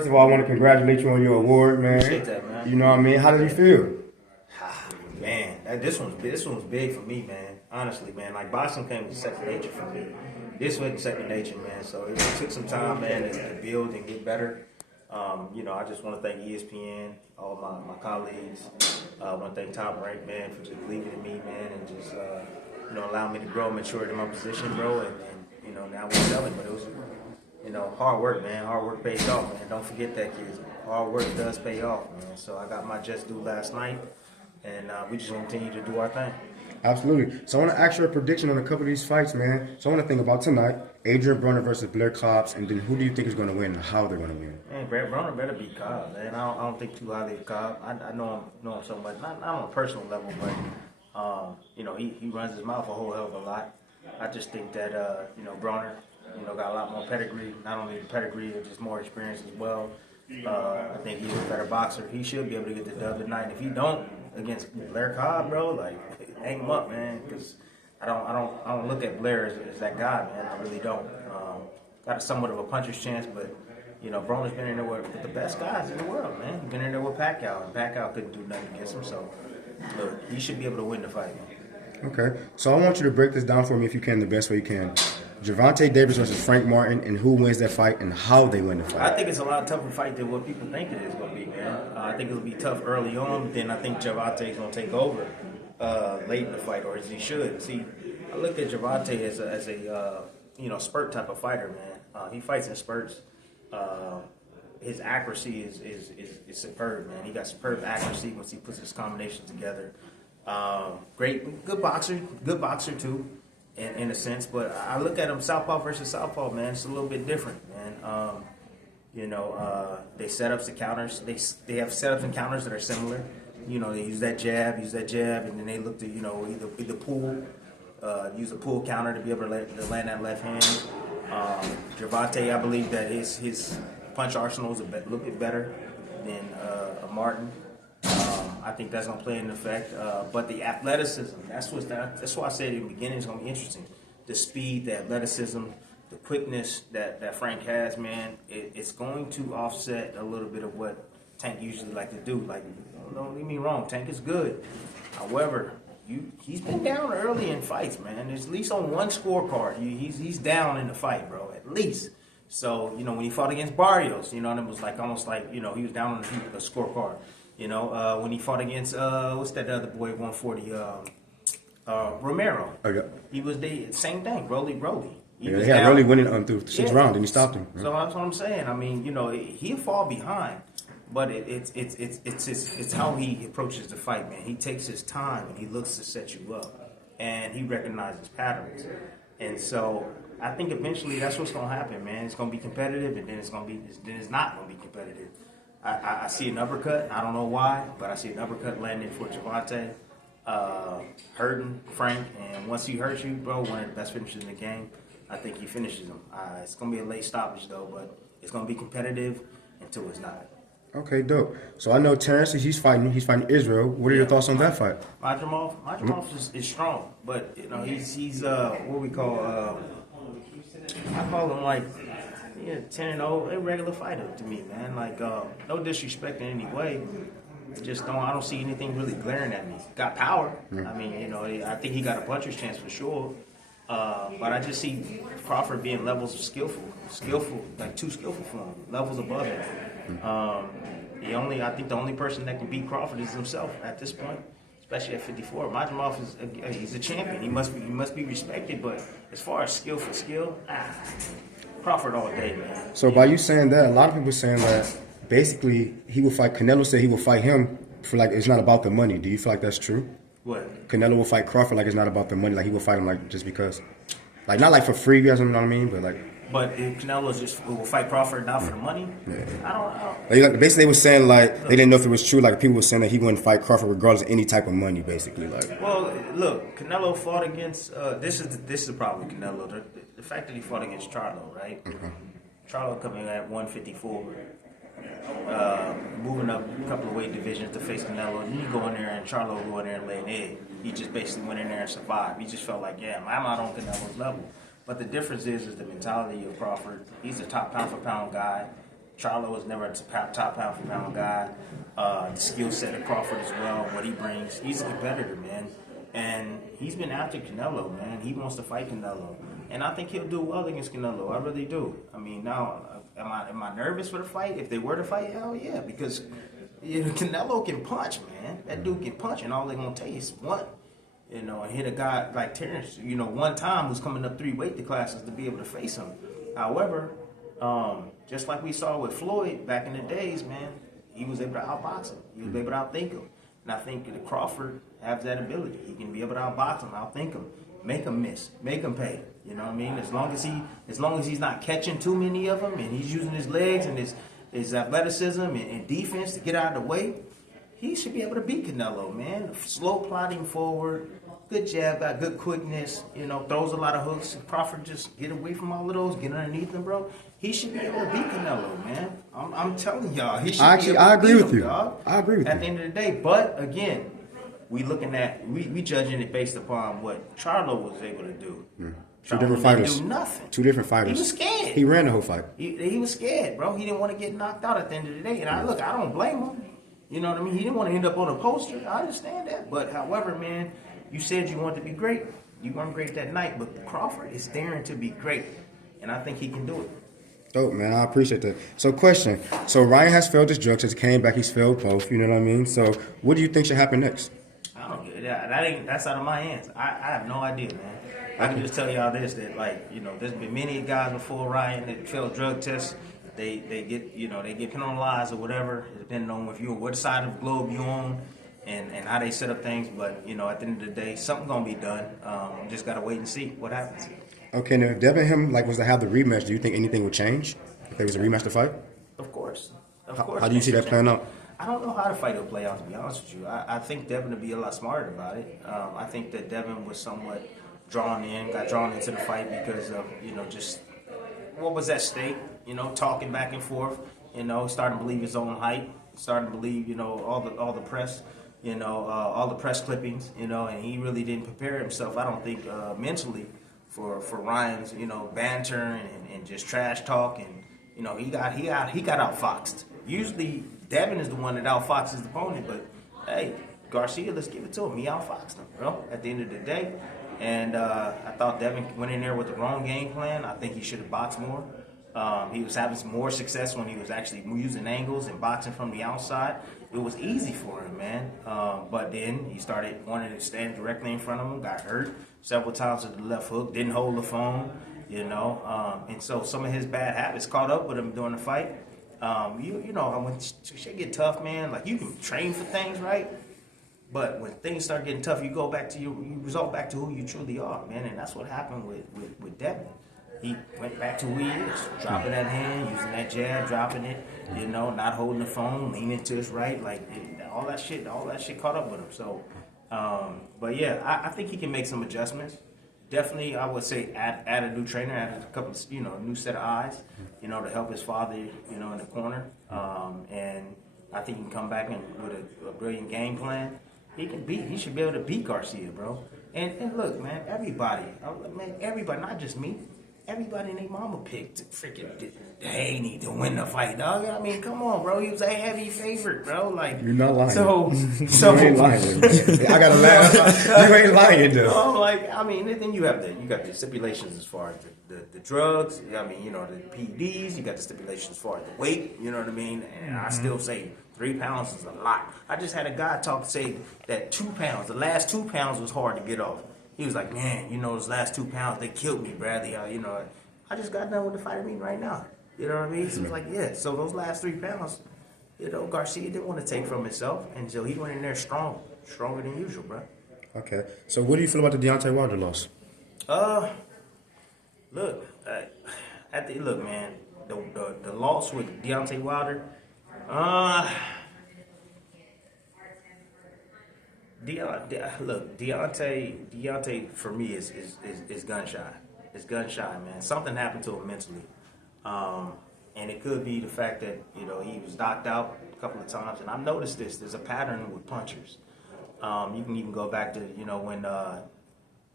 First of all, I want to congratulate you on your award, man. Appreciate that, man. You know what I mean? How did you feel? Man, this one's big for me, man. Honestly, man, like boxing came with second nature for me. This went second nature, man. So it took some time, man, to build and get better. I just want to thank ESPN, all my colleagues. I want to thank Top Rank, man, for just believing in me, man, and just allowing me to grow and mature in my position, bro. And now we're selling, but it was hard work, man. Hard work pays off, man. Don't forget that, kids. Hard work does pay off, man. So I got my just due last night, and we just want to continue to do our thing. Absolutely. So I want to ask your prediction on a couple of these fights, man. So I want to think about tonight, Adrian Broner versus Blair Cobbs, and then who do you think is going to win and how they're going to win? Man, Brett Broner better beat Cobb, man. I don't think too highly of Cobb. I know him so much, not on a personal level, but he runs his mouth a whole hell of a lot. I just think that Broner, got a lot more pedigree. Not only the pedigree, but just more experience as well. I think he's a better boxer. He should be able to get the dub tonight. If he don't against Blair Cobb, bro, like hang him up, man. Because I don't look at Blair as that guy, man. I really don't. Got somewhat of a puncher's chance, but Broner's been in there with the best guys in the world, man. He's been in there with Pacquiao, and Pacquiao couldn't do nothing against him. So look, he should be able to win the fight, man. Okay, so I want you to break this down for me if you can, the best way you can. Gervonta Davis versus Frank Martin, and who wins that fight and how they win the fight. I think it's a lot tougher fight than what people think it is going to be, man. I think it'll be tough early on, but then I think Gervonta is going to take over late in the fight, or as he should. See, I look at Gervonta as a spurt type of fighter, man. He fights in spurts. His accuracy is superb, man. He got superb accuracy once he puts his combinations together. Good boxer too, in a sense. But I look at him southpaw versus southpaw, man. It's a little bit different, man. They setups and counters. They have setups and counters that are similar. They use that jab, and then they look to either pull, use a pull counter to be able to land that left hand. Gervonta, I believe that his punch arsenal is a little bit better than Martin. I think that's going to play an effect. But the athleticism, that's why I said in the beginning it's going to be interesting. The speed, the athleticism, the quickness that Frank has, man, it's going to offset a little bit of what Tank usually like to do. Like, don't get me wrong, Tank is good. However, he's been down early in fights, man. At least on one scorecard, he's down in the fight, bro, at least. So, when he fought against Barrios, and it was almost like, he was down on the scorecard. When he fought against, what's that other boy, 140, Romero. Oh, yeah. He was the same thing, Broly. He had Broly winning through 6 rounds, and he stopped him. So that's what I'm saying. I mean, he'll fall behind, but it's how he approaches the fight, man. He takes his time, and he looks to set you up, and he recognizes patterns. And so I think eventually that's what's going to happen, man. It's going to be competitive, and then it's not going to be competitive. I see an uppercut. I don't know why, but I see an uppercut landing for Gervonta, hurting Frank. And once he hurts you, bro, one of the best finishers in the game, I think he finishes him. It's going to be a late stoppage, though, but it's going to be competitive until it's not. Okay, dope. So I know Terrence, he's fighting Israel. What are your thoughts on that fight? Majumov is strong, but he's what we call I call him like 10-0, a regular fighter to me, man. Like no disrespect in any way. I don't see anything really glaring at me. Got power. I mean, I think he got a puncher's chance for sure. But I just see Crawford being levels of skillful, like too skillful for him, levels above him. I think the only person that can beat Crawford is himself at this point, especially at 54. Majumov he's a champion. He must be respected. But as far as skill, Crawford all day, man. So by you saying that, a lot of people saying that basically he will fight. Canelo said he will fight him for like it's not about the money. Do you feel like that's true? What? Canelo will fight Crawford like it's not about the money. Like he will fight him like just because, like not like for free, you guys know what I mean? But like. But if Canelo just will fight Crawford not for the money, yeah. I don't. Like, basically, they were saying like they didn't know if it was true. Like people were saying that he wouldn't fight Crawford regardless of any type of money, basically. Like. Well, look, Canelo fought against. This is the problem with Canelo. The fact that he fought against Charlo, right? Mm-hmm. Charlo coming at 154, moving up a couple of weight divisions to face Canelo, and you go in there and Charlo go in there and lay an egg. He just basically went in there and survived. He just felt like, yeah, I'm not on Canelo's level. But the difference is the mentality of Crawford. He's a top pound-for-pound guy. Charlo was never a top pound for pound guy. The skill set of Crawford as well, what he brings. He's a competitor, man. And he's been after Canelo, man. He wants to fight Canelo. And I think he'll do well against Canelo. I really do. I mean, now, am I nervous for the fight? If they were to fight, hell yeah. Because Canelo can punch, man. That dude can punch, and all they're going to take is one. And hit a guy like Terrence, one time who's coming up 3 weight classes to be able to face him. However, just like we saw with Floyd back in the days, man, he was able to outbox him. He was able to outthink him. And I think that Crawford has that ability. He can be able to outbox him, outthink him, make him miss, make him pay. You know what I mean? As long as he's not catching too many of them, and he's using his legs and his athleticism and defense to get out of the way, he should be able to beat Canelo, man. Slow plodding forward, good jab, got good quickness, throws a lot of hooks. Crawford just get away from all of those, get underneath him, bro. He should be able to beat Canelo, man. I'm telling y'all, he should be able to I agree beat with him, you. dog. I agree with you. At the end of the day, but again, we judging it based upon what Charlo was able to do. Two different fighters. Didn't do nothing. Two different fighters. He was scared. He ran the whole fight. He was scared, bro. He didn't want to get knocked out at the end of the day. And I don't blame him. You know what I mean? He didn't want to end up on a poster. I understand that. But however, man, you said you wanted to be great. You weren't great that night. But Crawford is daring to be great. And I think he can do it. Dope, man. I appreciate that. So, question. So, Ryan has failed his drug test. Came back. He's failed both. You know what I mean? So, what do you think should happen next? I don't get it. That's out of my hands. I have no idea, man. I can just tell y'all this, that there's been many guys before Ryan that failed drug tests. They get penalized or whatever, depending on what side of the globe you're on and how they set up things. But at the end of the day, something's gonna be done. Just gotta wait and see what happens. Okay, now if Devin and him was to have the rematch, do you think anything would change if there was a rematch to fight? Of course. How do you see that playing out? I don't know how the fight will play out, to be honest with you. I think Devin would be a lot smarter about it. I think that Devin was somewhat got drawn into the fight because of, just what was at stake, talking back and forth, starting to believe his own hype, starting to believe, all the press, all the press clippings, and he really didn't prepare himself, I don't think, mentally for Ryan's, banter and just trash talk, and, he got outfoxed. Usually Devin is the one that outfoxes the opponent, but hey, Garcia, let's give it to him. He outfoxed him, bro, at the end of the day. And I thought Devin went in there with the wrong game plan. I think he should have boxed more. He was having some more success when he was actually using angles and boxing from the outside. It was easy for him, man. But then he started wanting to stand directly in front of him, got hurt several times with the left hook, didn't hold the phone, and so some of his bad habits caught up with him during the fight. When shit get tough, man, like you can train for things, right? But when things start getting tough, you result back to who you truly are, man. And that's what happened with Devin. He went back to who he is, dropping that hand, using that jab, dropping it, not holding the phone, leaning to his right, all that shit caught up with him. So, but yeah, I think he can make some adjustments. Definitely, I would say add a new trainer, add a couple of, new set of eyes, to help his father, in the corner. And I think he can come back with a brilliant game plan. He should be able to beat Garcia, bro. And look, man, everybody, not just me, everybody and their mama picked freaking Haney to win the fight, dog. I mean, come on, bro. He was a heavy favorite, bro. Like, you're not lying. So you ain't lying. I gotta laugh. You ain't lying, though. Then you got the stipulations as far as the drugs. I mean, the PEDs. You got the stipulations as far as the weight. You know what I mean? And I still say 3 pounds is a lot. I just had a guy say that 2 pounds, the last 2 pounds was hard to get off. He was like, man, those last 2 pounds, they killed me, Bradley. I just got done with the fighter meeting right now. You know what I mean? So he was like, yeah. So those last 3 pounds, Garcia didn't want to take from himself. And so he went in there stronger than usual, bro. Okay. So what do you feel about the Deontay Wilder loss? Look, man, the loss with Deontay Wilder, Deontay for me is gun shy. It's gun shy, man. Something happened to him mentally, and it could be the fact that he was knocked out a couple of times. And I've noticed this. There's a pattern with punchers. You can even go back to when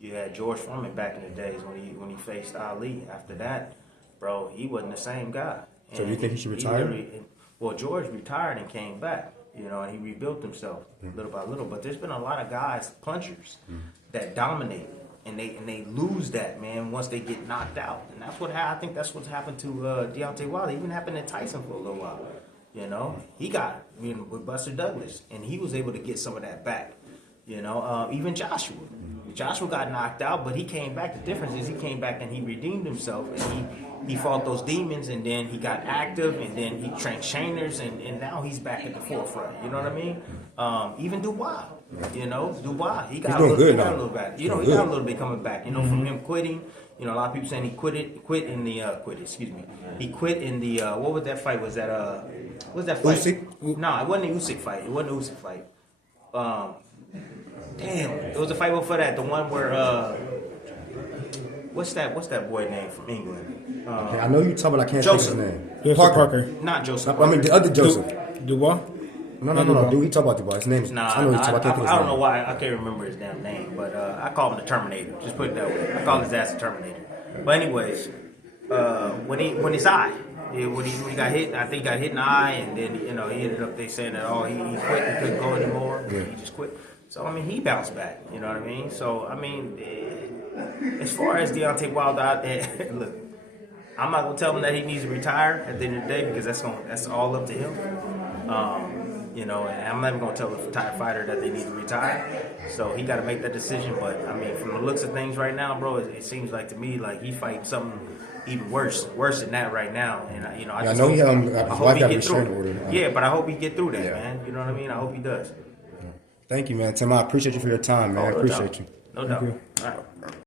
you had George Foreman back in the days when he faced Ali. After that, bro, he wasn't the same guy. So do you think he should retire? Well, George retired and came back, and he rebuilt himself little by little. But there's been a lot of guys, punchers, that dominate, and they lose that, man, once they get knocked out. And I think that's what's happened to Deontay Wilder. It even happened to Tyson for a little while. He got with Buster Douglas, and he was able to get some of that back. Even Joshua. Joshua got knocked out, but he came back. The difference is he came back and he redeemed himself, and he fought those demons, and then he got active, and then he trained trainers, and now he's back at the forefront. You know what I mean? Even Dubois. Dubois, he got a little back. He got a little bit coming back. From him quitting. A lot of people saying he quit in the He quit in the what was that fight? Was that fight? Usyk? No, it wasn't the Usyk fight. It wasn't the Usyk fight. Damn, it was a fight before that. The one where what's that boy name from England? Okay, I know you talking, but I can't Joseph. think of his name. Joseph Parker. Not Joseph. I mean the other Joseph. Dubois? No. Dude, he talk about Dubois. His name is. Nah, I know he talk about. I don't know why I can't remember his damn name, but I call him the Terminator. Just put it that way. I call his ass the Terminator. But anyways, when his eye, when he got hit, I think he got hit in the eye, and then he ended up saying that he quit, he couldn't go anymore. Yeah. He just quit. So he bounced back. You know what I mean? So as far as Deontay Wilder, look, I'm not gonna tell him that he needs to retire at the end of the day, because that's all up to him. And I'm never going to tell a fighter that they need to retire. So he got to make that decision. But, from the looks of things right now, bro, it seems like to me like he's fighting something even worse than that right now. And, I know his wife got a get through restraining order. Yeah, but I hope he get through that, man. You know what I mean? I hope he does. Thank you, man. Tim, I appreciate you for your time, man. I appreciate you. No doubt. All right.